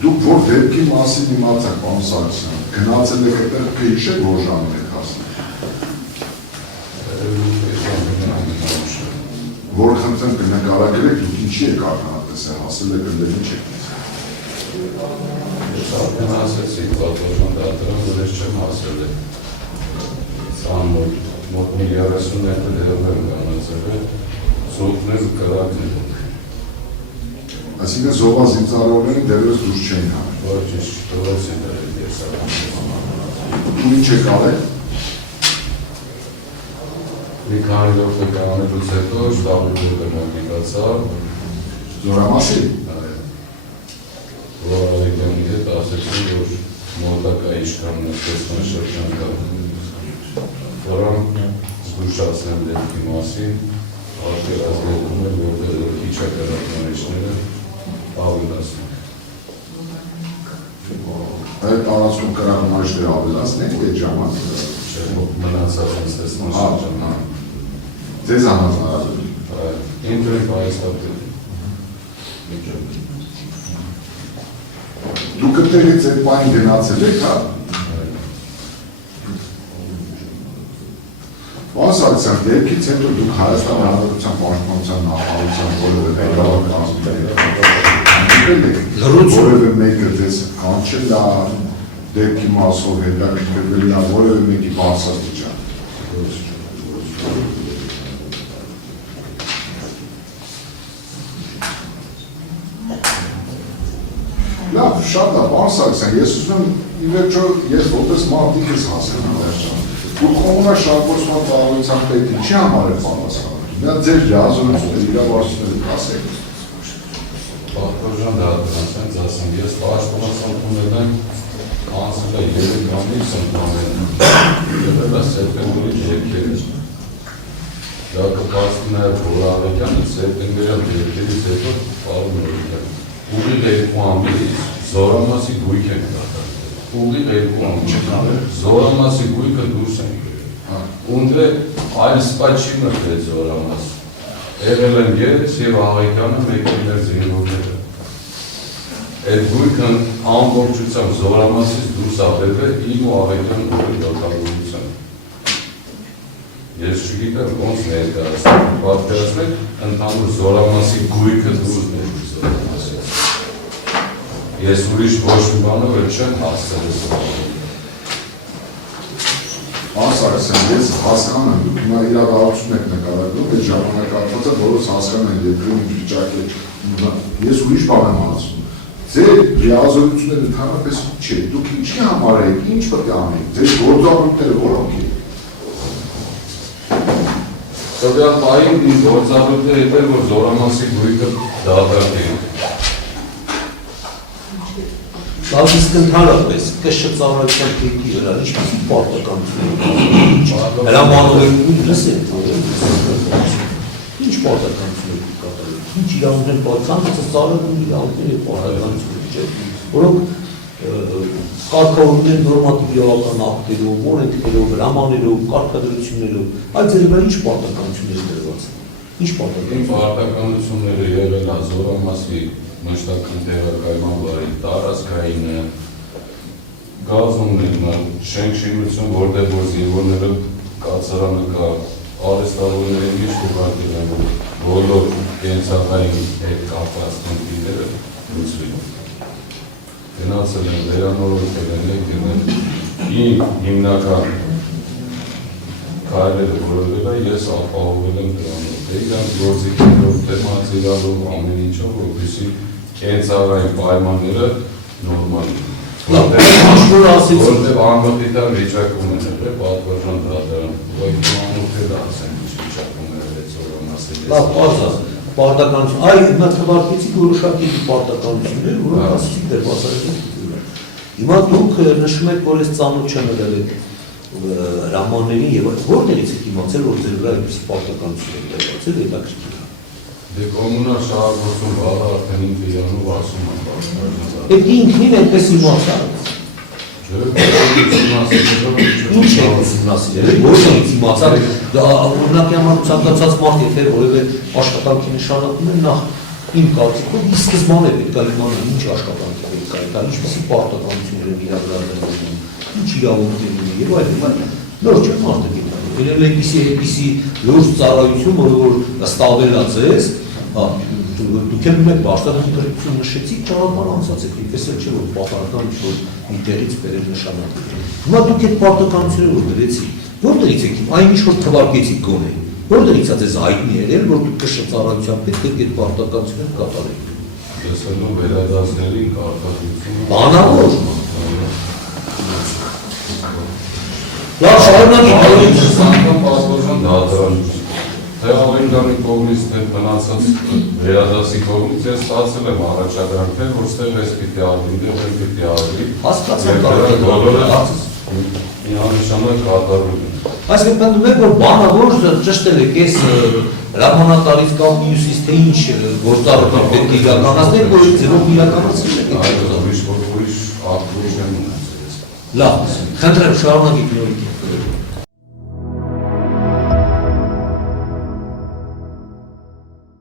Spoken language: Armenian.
Դուք որ դեպքի մասին իմացաք, պարոն Սարգսյան, գնացել եք այդտեղ քիչ որ ժամին եք հասել։ Որ խնդրեմ կնկարագրեք, դուք ինչի եք ականատեսել, հասել եք ընդդեմ ինչ եք։ Ես արդեն ասեցի, պատվոժան դատարան, որ ես չեմ հասել է։ Սան մոտ 30 մետր դեղով եմ կանացել է, զոհքներ կրակն է։ Այսինքն զոհազինծառայողները դեռևս դուրս չէին հանել։ Ոչ ճիշտ, դուրս են դրել ես արան։ Ու ինչ եք արել։ Մի քանի րոպե կանելուց հետո շտաբի ոտը մոտիկացա։ Զորամասի։ Որ Արեգյանի հետ ասեցին, որ մոտակա իշխան նստեցման շրջան կա։ Որան զգուշացնեմ դեպքի մասին, պատկերացնում եմ, որ քիչ ակարակնորիչները ավելացնենք։ Այդ տարածքում կրակնորիչները ավելացնենք այդ ժամանակ։ Մնացած նստեցման շրջան։ Ձեզ անհանրացնում։ Ինտրեք այստեղ։ Դուք այդտեղից այդ բանը գնացել եք, հա։ Պարոն Սարգսյան, դեպքից հետո դուք Հայաստանի Հանրապետության պաշտպանության նախարարության որևէ որևէ մեկը ձեզ կանչել է դեպքի մասով հետաքրքրվել է որևէ մեկի բարձրաստիճան։ Լավ, շատ է, պարոն Սարգսյան, ես ուզում եմ ի վերջո ես որպես մարդիկ ես հասկանում վերջան։ Դուք կոմունաշարժման ծառայության պետք չի համար է պատասխանում։ Նա ձեր լիազորությունները իրավարությունները կասեք։ Պատվոժան դատարանից ասեմ, ես պաշտպանության ունել եմ անցել է 3 ամիս ընդամենը։ Եղել է սեպտեմբերի 2-ից։ Դա կպասվի նաև որ Արեգյանը սեպտեմբերյան 2-ից հետո պարում նորիք է։ Ուղիղ 2 ամիս զորամասի գույք ենք կատարել։ Ուղիղ 2 ամիս զորամասի գույքը դուրս ենք բերել։ Ունդը այլ սպա չի մտել զորամաս։ Եղել են ես եւ Աղեկյանը մեկին մեր զինվորները։ Այդ գույքն ամբողջությամբ զորամասից դուրս աբերվել իմ ու Աղեկյան ուղիղ յոթավորությամբ։ Ես չգիտեմ ոնց ներկայացնել, պատկերացնեք ընդհանուր զորամասի գույքը դուրս ներկայացնել զորամասից։ Ես ուրիշ ոչ մի բանով էլ չեմ հասցել ես։ Պարոն Սարգսյան, ես հասկանում եմ, դուք հիմա իրավարություն եք նկարագրում, այդ ժամանակահատվածը բոլորս հասկանում են երկրի ինչ վիճակ է։ Ես ուրիշ բան եմ ասում։ Ձեր լիազորությունները ընդհանրապես չէ, դուք ինչի համար եք, ինչ պետք է անեք, ձեր գործառույթները որոնք են։ Տվյալ պահին իմ գործառույթները եկել, որ զորամասի գույքը դատարկ Լավ իսկ ընդհանրապես կշ ծառայության քեքի վրա ինչպես պարտականություն հրամանով եք լսեք ինչ պարտականություն եք կատարել ինչ իրավունքներ պատկանելը ծառայում իրավունքների պարտականություն չէ որոնք կարգավորումներ նորմատիվ իրավական ակտերով, օրենքներով, հրամաններով, կարգադրություններով այդ ձեր վրա ինչ պարտականություններ դրված են ինչ պարտականությունները եղել է զորամասի մշտական տեղակայման վարի տարածքային գազոններն շենք շինություն, որտեղ որ զինվորները կացարանը կա արհեստավորների միշտ ուղարկել են, որ բոլոր կենցաղային հետ կապված խնդիրները լուծվեն։ Գնացել են, վերանորոգել են, եկել իմ հիմնական քայլերը որովհետև ես ապահովել եմ դրանով, թե իրանց գործիքներով, թե մատերիալով, ամեն ինչով, որպեսզի կենցաղային պայմանները նորմալ են։ Որտեղ անմխիթար վիճակում են եղել, պատվոժան դատարան, այդ անմխիթար ասեն ինչ վիճակում է եղել զորամասի։ Լավ, պարզ պարտականություն, այ հիմա թվարկեցիք որոշակի պարտականություններ, որոնք ասեցիք դեր բացառեցիք։ Հիմա դուք նշում եք, որ ես ծանոթ չեմ եղել հրամաններին եւ որտեղից եք իմացել, որ ձեր վրա այդպիսի պարտականություն եք դրված, հետաքրքիր է։ Դե կոմունալ շահագործում բաղը արդեն ինքը իրանով ասում է պարտականություն։ Այդ ինքնին այդպես իմացա։ Ինչ է ուսումնասիրել, որտեղից իմացա, օրինակի համար ցանկացած մարդ եթե որևէ աշխատանքի նշանակում է նախ իմ կարծիքով ի սկզբանե պետք է իմանալ ինչ աշխատանք է պետք է տալ, ինչպիսի պարտականություններ են իրավարարվում, ինչ իրավունքներ ունի եւ այլն, նոր չէ մարդը գիտի։ Երբ այնպիսի լուրջ ծառայություն, որ ստավելա ձեզ, դուք եք մեկ բարձրացում կրկություն նշեցիք, ճանապարհ անցած եք, այդպես էլ չէ, որ պատահական ինչ-որ ինտերից բերել նշանակել։ Հիմա դուք այդ պարտականությունները որ դրեցիք, որտեղից եք այն ինչ որ թվարկեցիք գոնե, որտեղից է ձեզ հայտնի եղել, որ դուք կշռծառայությամբ պետք է այդ պարտականությունները կատարեք։ Ես հնում վերադասների կարտադրությունը։ Բանավոր։ Լավ, շարունակի, սանկան պասպորտան դատարան թե Ալենգանի կողմից, թե մնացած վերադասի կողմից ես ստացել եմ առաջադրանքներ, որ ստեղ ես պիտի արվի, դեղ եմ պիտի արվի։ հասկացան միանշանակ կատարում են։ Այսինքն պնդում եք, որ բանավոր ճշտել եք ես հրամանատարից կամ մյուսից, թե ինչ գործառույթ պետք է իրականացնեք, որ ձևով իրականացնեք եք։ Այդ ուրիշ ակտուր չեմ ունեցել։ Լավ, խնդրեմ շարունակեք նորից։